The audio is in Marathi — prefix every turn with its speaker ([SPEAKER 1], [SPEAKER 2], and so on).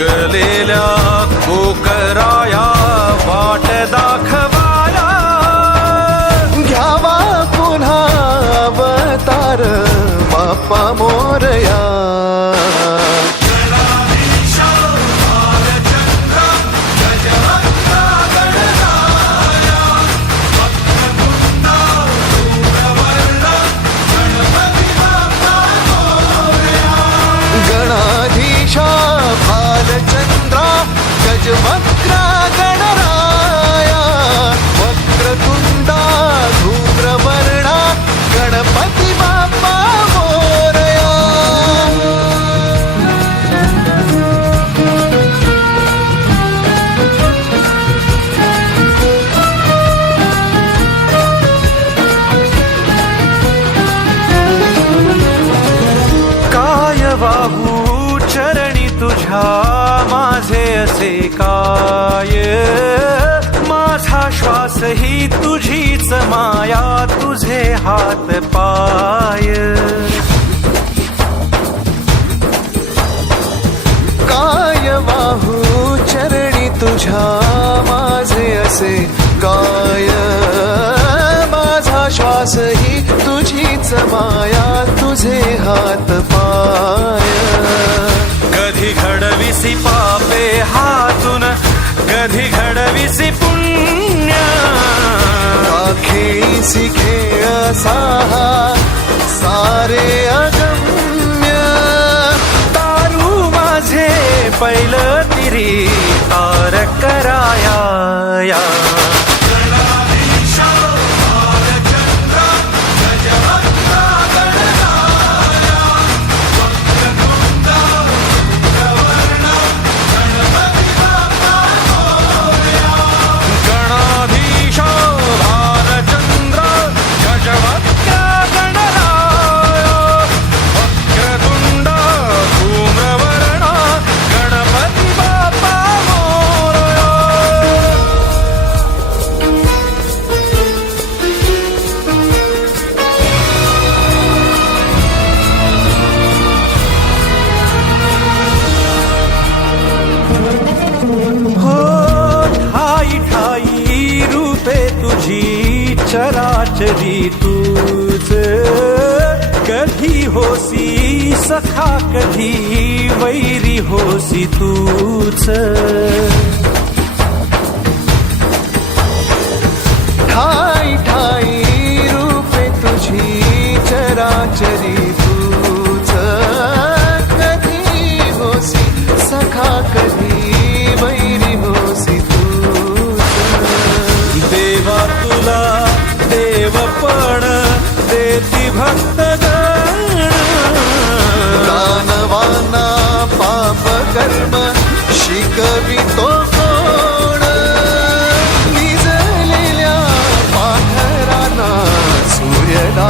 [SPEAKER 1] फुगलेल्या कोकराया वाट दाखवाया. घ्यावा पुन्हा अवतार बाप्पा मोरया.
[SPEAKER 2] you, huh? तुझीच माया तुझे हात पाय।
[SPEAKER 1] काय वाहू चरणी तुझ्या माझे असे? काय? माझा श्वास ही तुझीच माया तुझे हात खेळीसी खेळ साहा सारे अगम्य.
[SPEAKER 2] तारू माझे पहिलं तिरी तार कराया हो ठाई ठाई रूपे तुझी चराचरी तूच कधी होसी सखा कधी वैरी होसी तूच
[SPEAKER 1] कर्म शिकवितो कोण? निजलेल्या पाखराना सूर्यदा